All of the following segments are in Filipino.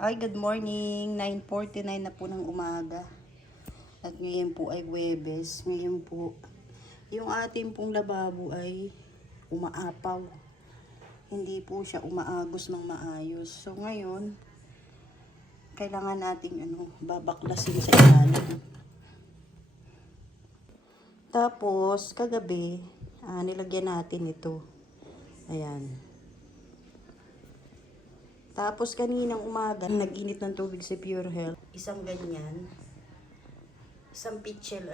Ay, good morning. 9:49 na po ng umaga. At ngayon po ay Huwebes. Ngayon po, yung ating pong lababo ay umaapaw. Hindi po siya umaagos ng maayos. So ngayon, kailangan nating babaklasin sa ilalim. Tapos, kagabi, nilagyan natin ito. Ayan. Tapos kaninang umaga, nag-init ng tubig si Pure Health. Isang ganyan. Isang pitchel,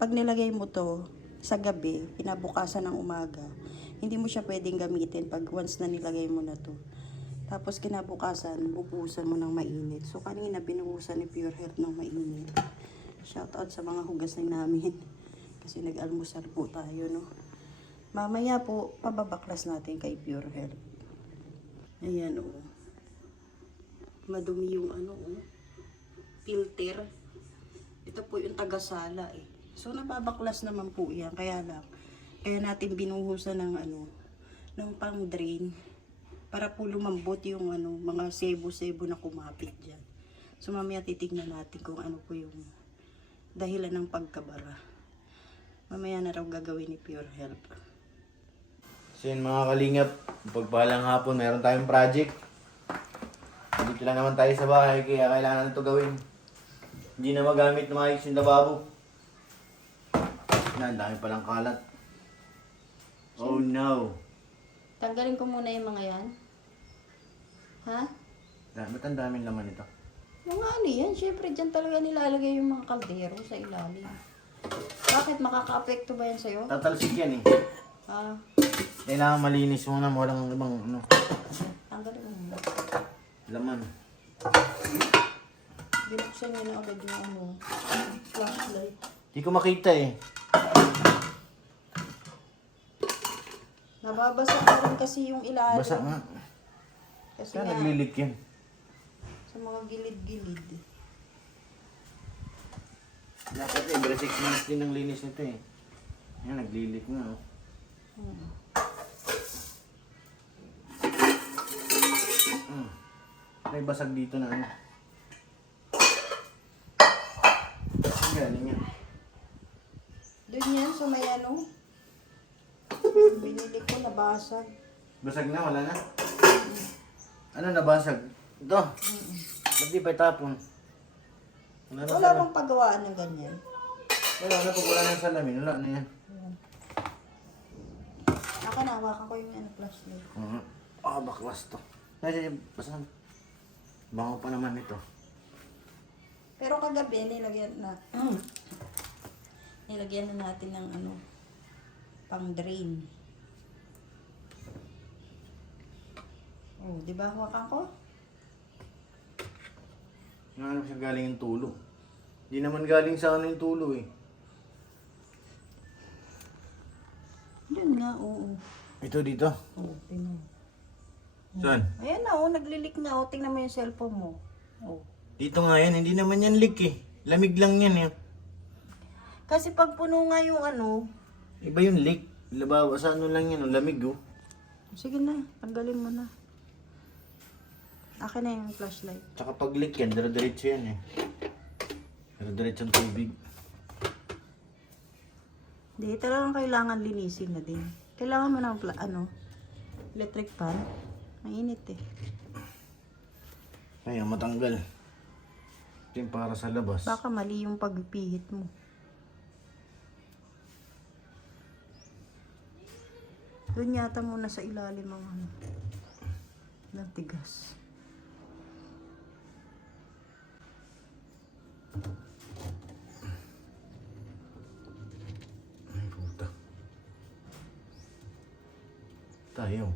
Pag nilagay mo to sa gabi, pinabukasan ng umaga, hindi mo siya pwedeng gamitin pag once na nilagay mo na to. Tapos kinabukasan, bubuhusan mo ng mainit. So kanina, binuhusan ni Pure Health ng mainit. Shout out sa mga hugasin namin. Kasi nag-almusal po tayo, no? Mamaya po, pababaklas natin kay Pure Health. Ayan, madumi yung filter. Ito po yung tagasala So nababaklas naman po yan, kaya natin binuhusan ng pang drain para po lumambot yung mga sebo-sebo na kumapit diyan. So mamaya titignan natin kung ano po yung dahilan ng pagkabara. Mamaya na raw gagawin ni Pure Health. So yun mga kalingap, pagpahalang hapon, meron tayong project. Dito lang naman tayo sa bahay, kaya kailangan ito gawin. Hindi na magamit na maayos yung lababo. Ang dami palang kalat. Oh no! Tanggalin ko muna yung mga yan. Ha? Ba't ang daming laman ito? Yung yan, syempre dyan talaga nilalagay yung mga kaldero sa ilalim. Bakit? Makaka-apekto ba yan sa'yo? Tatalsik yan Kailangan malinis muna, walang ibang Tanggalin mo muna. laman. Binuksan niya na agad yung flashlight. Di ko makita Nababasa pa rin kasi yung ilalim. Basa nga. Kasi Kaya nga, naglilik yan. sa mga gilid-gilid. Dapat every 6 months din ang linis nito Yan, naglilik nga May basag dito na Ang galing yan. Doon yan, sa may binili ko, nabasag. Basag na, wala na? Ano nabasag? Ito. Ba't di pa itapon? Wala bang paggawaan ng ganyan? Wala na, pag wala na sa salamin, wala na yan. Nawakan ko yung flashlight. Baklas to. Ay, basahan. Bango pa naman ito. Pero kagabi, nilagyan na natin ng pang drain. Di ba hawakan ko? Ano siya galing yung tulo? Di naman galing sa yung tulo Yun nga, oo. Ito dito? Oo, tingnan. Saan? Ayan na, naglilik na. Tingnan mo yung cellphone mo. Dito nga yan, hindi naman yan leak Lamig lang yan Kasi pag puno nga yung Iba yung leak. Labawa sa lang yan, lamig Sige na, tanggalin mo na. Akin na yung flashlight. Tsaka pag leak yan, dire-diretso yan Dire-diretso ang tubig. Hindi, talagang kailangan linisin na din. Kailangan mo ng electric fan. Mainit Kaya matanggal. Ito yung para sa labas. Baka mali yung pagpihit mo. Doon yata muna sa ilalim ang ng tigas. Ay, puta. Tayo.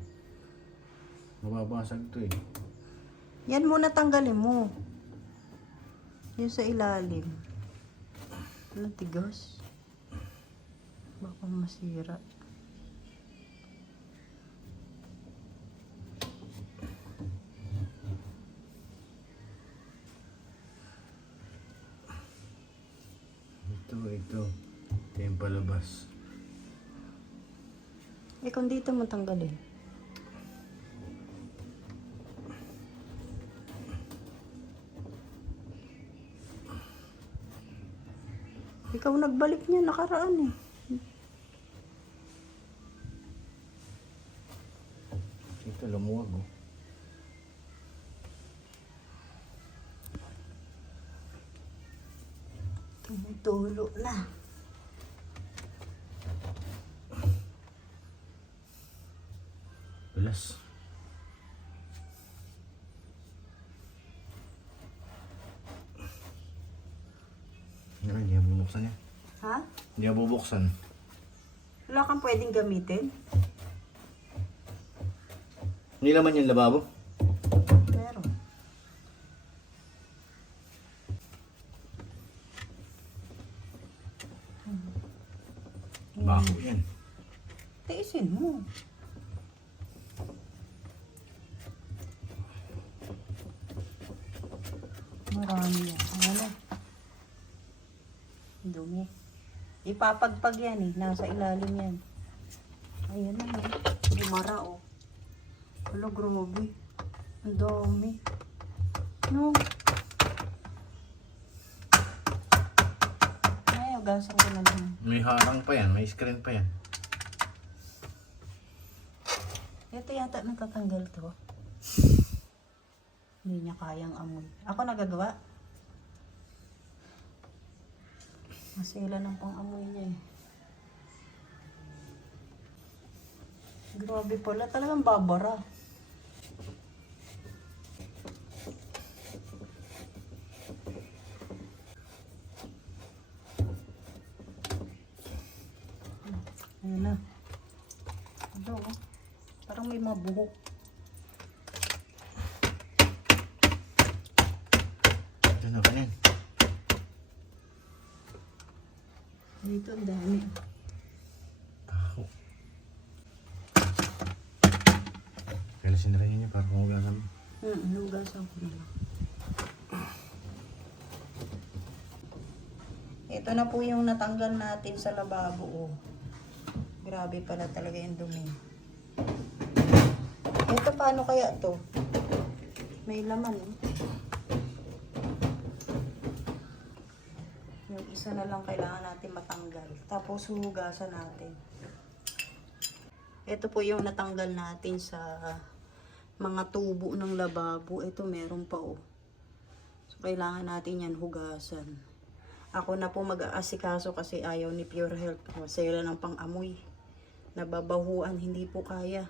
Mababasag to Yan muna tanggalin mo. Yung sa ilalim. Walang tigas. Baka masira. Ito yung palabas. Kung dito mo tanggalin. Ikaw nagbalik niya nakaraan eh. Ito, lumuwag oh. Tumutulo na. Bilas. Hindi na bubuksan yan. Ha? Hindi na bubuksan. Wala kang pwedeng gamitin? Hindi naman yung lababo. Meron. Bako yan. Tiisin mo. Marami yan. Ano? Dumi. Ipapagpag yan eh. Nasa ilalim yan. Ayan na nga. Bumara oh. Wala, grabe. Ang dami. No. Ay, ugasan ko na lang. May harang pa yan, may screen pa yan. Ito yata natatanggal to. Hindi niya kayang amoy. Ako nagagawa. Masila ng pang-amoy niya eh. Grabe pala. Talagang babara. Ayan na. Ito oh. Parang may mabuhok. Ito na ba yan? Dito ang dami. Ako. Kaya sinarayin niya para kumugasan mo. Hugasan ko na lang. Ito na po yung natanggal natin sa lababo. Oh. Grabe pala talaga yung dumi. Ito paano kaya to? May laman eh. Yung isa na lang kailangan natin matanggal. Tapos huhugasan natin. Ito po yung natanggal natin sa mga tubo ng lababo. Ito meron pa oh. So kailangan natin yan hugasan. Ako na po mag-aasikaso kasi ayaw ni Pure Health. Masela ng pang-amoy. Nababahuan, hindi po kaya.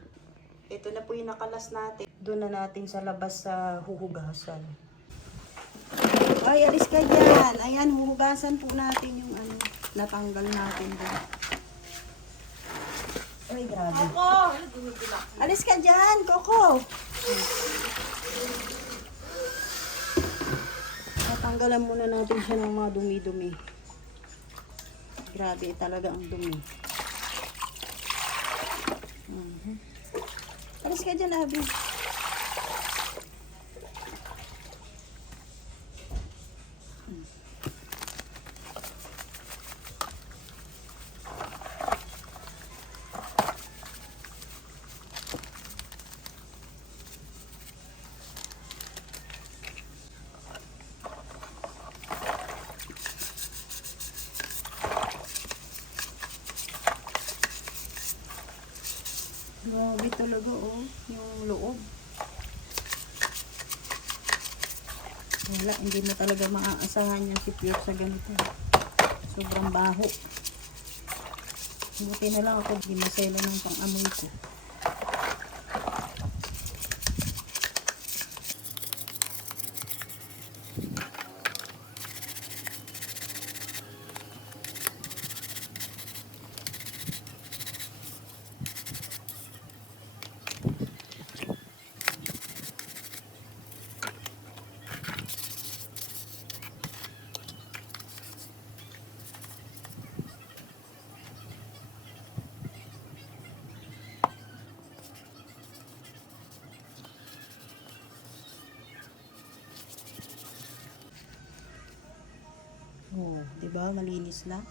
Ito na po yung nakalas natin. Doon na natin sa labas sa huhugasan. Ay, alis ka dyan. Ayan, huhugasan po natin yung ano, natanggal natin doon. Ay, grabe. Coco! Alis ka dyan, Coco! Natanggalan muna natin siya ng mga dumi-dumi. Grabe talaga ang dumi. Alis ka dyan, Abby. Grabe talaga oh, yung loob. Wala, hindi mo talaga maaasahan yung si Pure sa ganito. Sobrang baho. Buti na lang ako, di masela ng pang-amoy ko. Oh, 'di ba? Malinis na.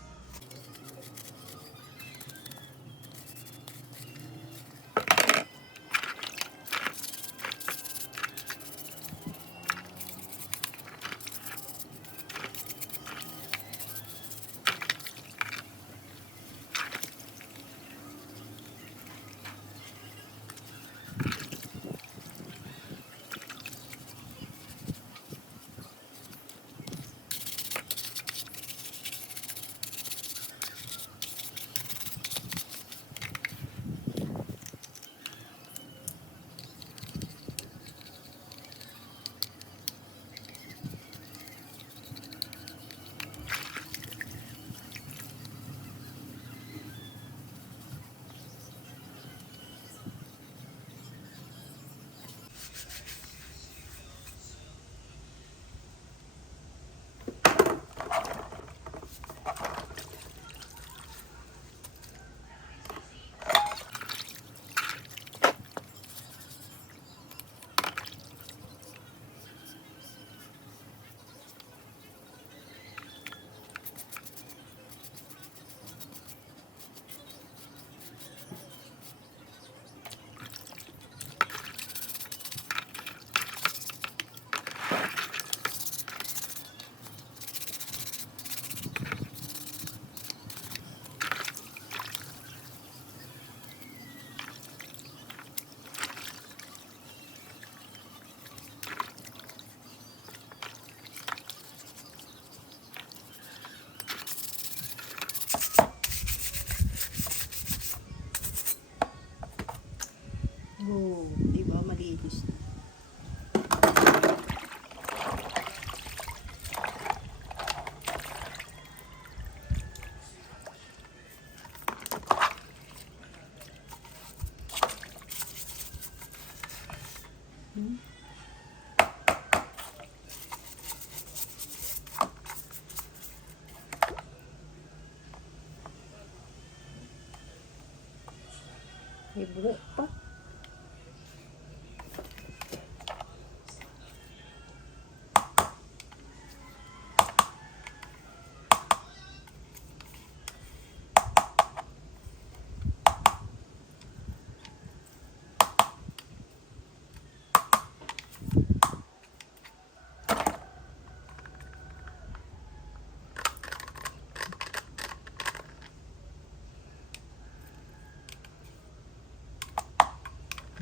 May buhok pa.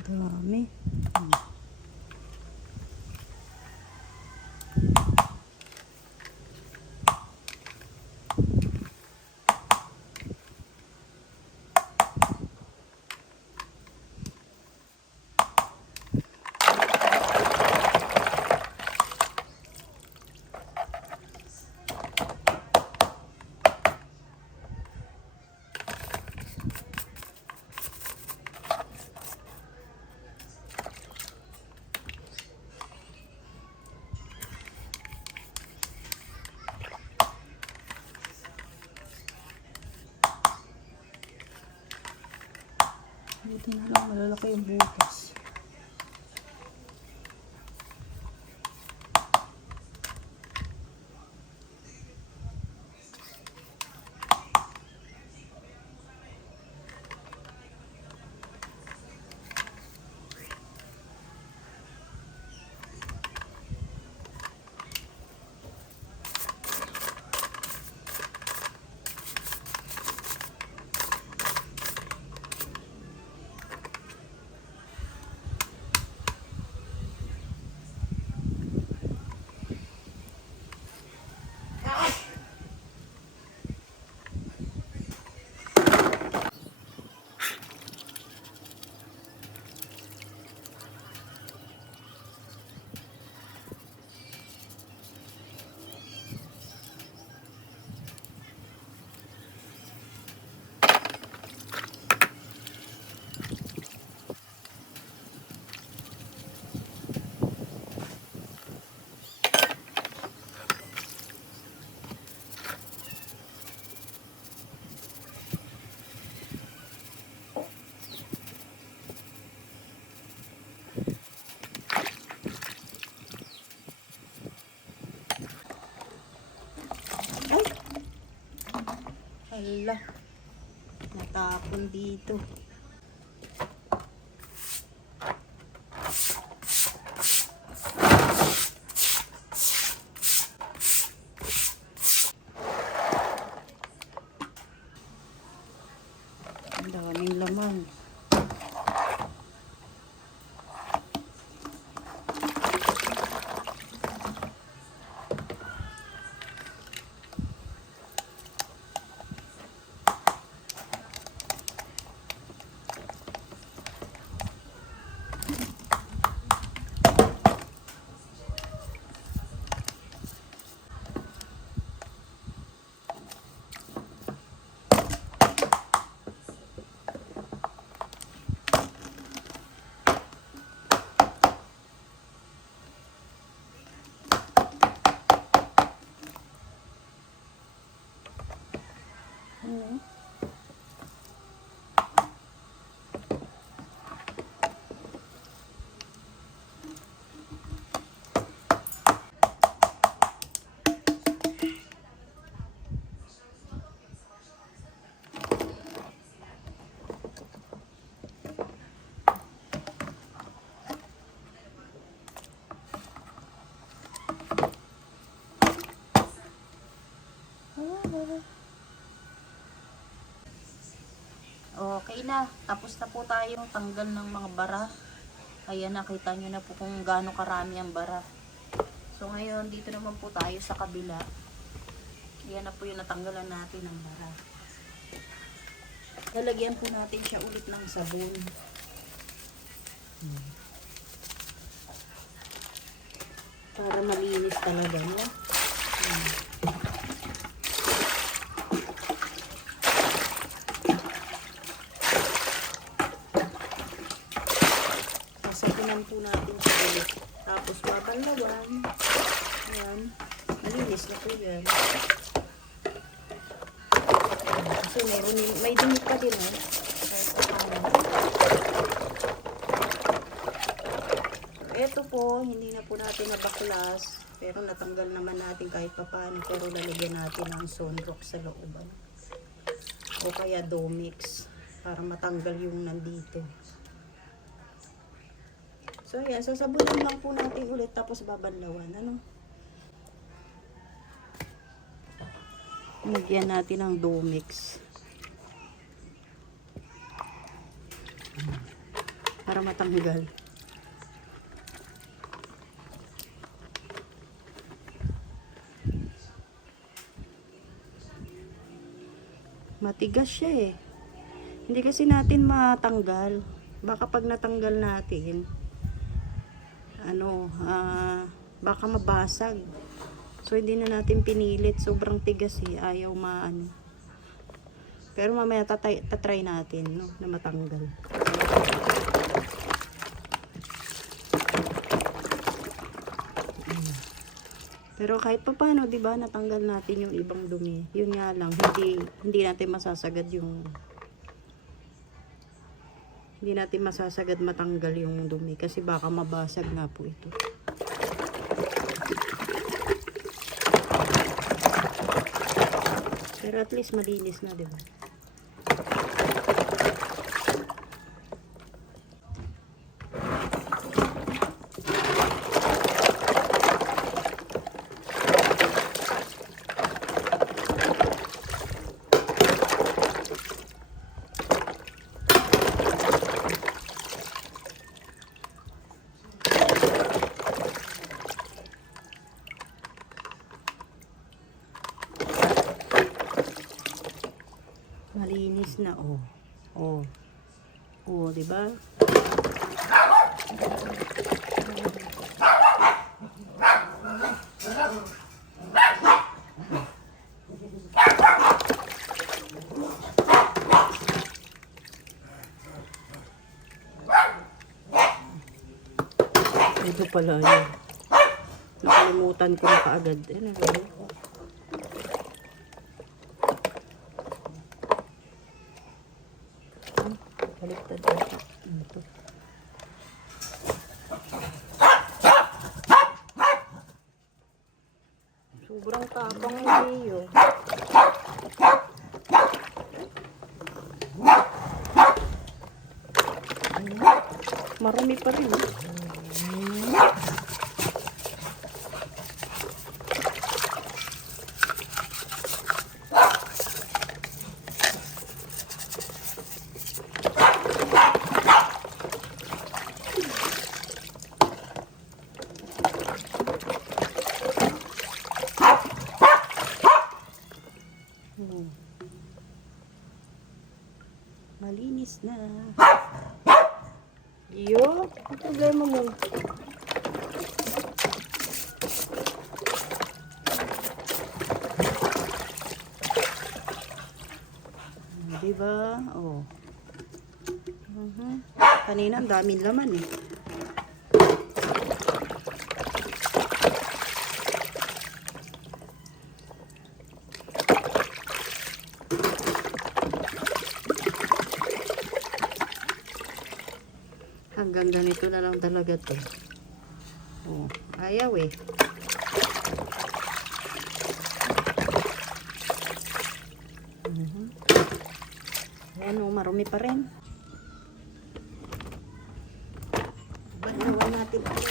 Dami. Buti na lang malalaki yung butas. Hala, natapon dito. Ang daming laman. Okay na. Tapos na po tayo tanggal ng mga bara. Ayan, nakita nyo na po kung gaano karami ang bara. So ngayon, dito naman po tayo sa kabila. Ayan na po yung natanggalan natin ng bara. Lalagyan po natin siya ulit ng sabon. Para malinis talaga, no? Sasapunan po natin siya ulit. Tapos babanlawan. Ayan. Malinis na po yan. So may dumi pa din, eh. Kahit ito po, hindi na po natin nabaklas. Pero natanggal naman natin kahit papaano. Pero lalagyan natin ng sunrock sa looban. O kaya Domix. Para matanggal yung nandito. So yan, sasabunan lang po natin ulit. Tapos babanlawan. Ano? Lagyan natin ng Domix. Para matanggal. Matigas siya eh. Hindi kasi natin matanggal. Baka pag natanggal natin, baka mabasag. So hindi na natin pinilit. Sobrang tigas eh. Ayaw maano. Pero mamaya tatry natin, no, na matanggal. Pero kahit pa paano, 'di ba, natanggal natin yung ibang dumi. Yun nga lang, hindi natin masasagad matanggal yung dumi kasi baka mabasag nga po ito. Pero at least malinis na, 'di ba? Malinis na, oh. Oh. Oh, 'di ba? Ito pala yun. Nakalimutan ko na kaagad. Ano ba yun? Baliktad ata. Ito. Sobrang tapang ni Leo. Marami pa rin. Malinis na. Iyo, ang problema mo. Diba? Oh. Kanina ang daming laman eh. Hanggang ganito na lang talaga to. Oh, ayaw eh. Ayan o, marumi pa rin. Banawan natin ulit.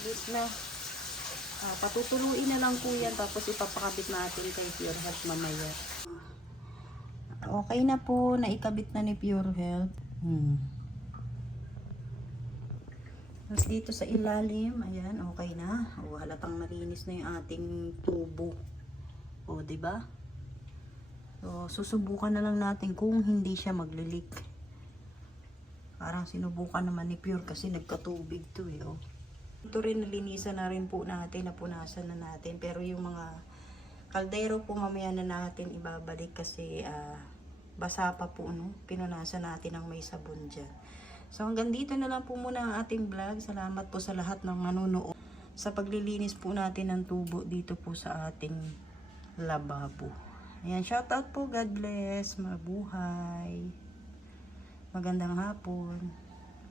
malinis na. Patutuluin na lang po yan, tapos ipapakabit natin kay Pure Health mamaya. Okay na po, naikabit na ni Pure Health. Tapos dito sa ilalim, ayan, okay na. Halatang malinis na yung ating tubo. Diba? So, susubukan na lang natin kung hindi siya maglilik. Parang sinubukan naman ni Pure kasi nagkatubig to Ito rin nalinisan na rin po natin, napunasan na natin. Pero yung mga kaldero po mamaya na natin ibabalik kasi basa pa po, no? Pinunasan natin ng may sabon dyan. So hanggang dito na lang po muna ang ating vlog. Salamat po sa lahat ng nanonood sa paglilinis po natin ng tubo dito po sa ating lababo. Ayan, shoutout po. God bless. Mabuhay. Magandang hapon.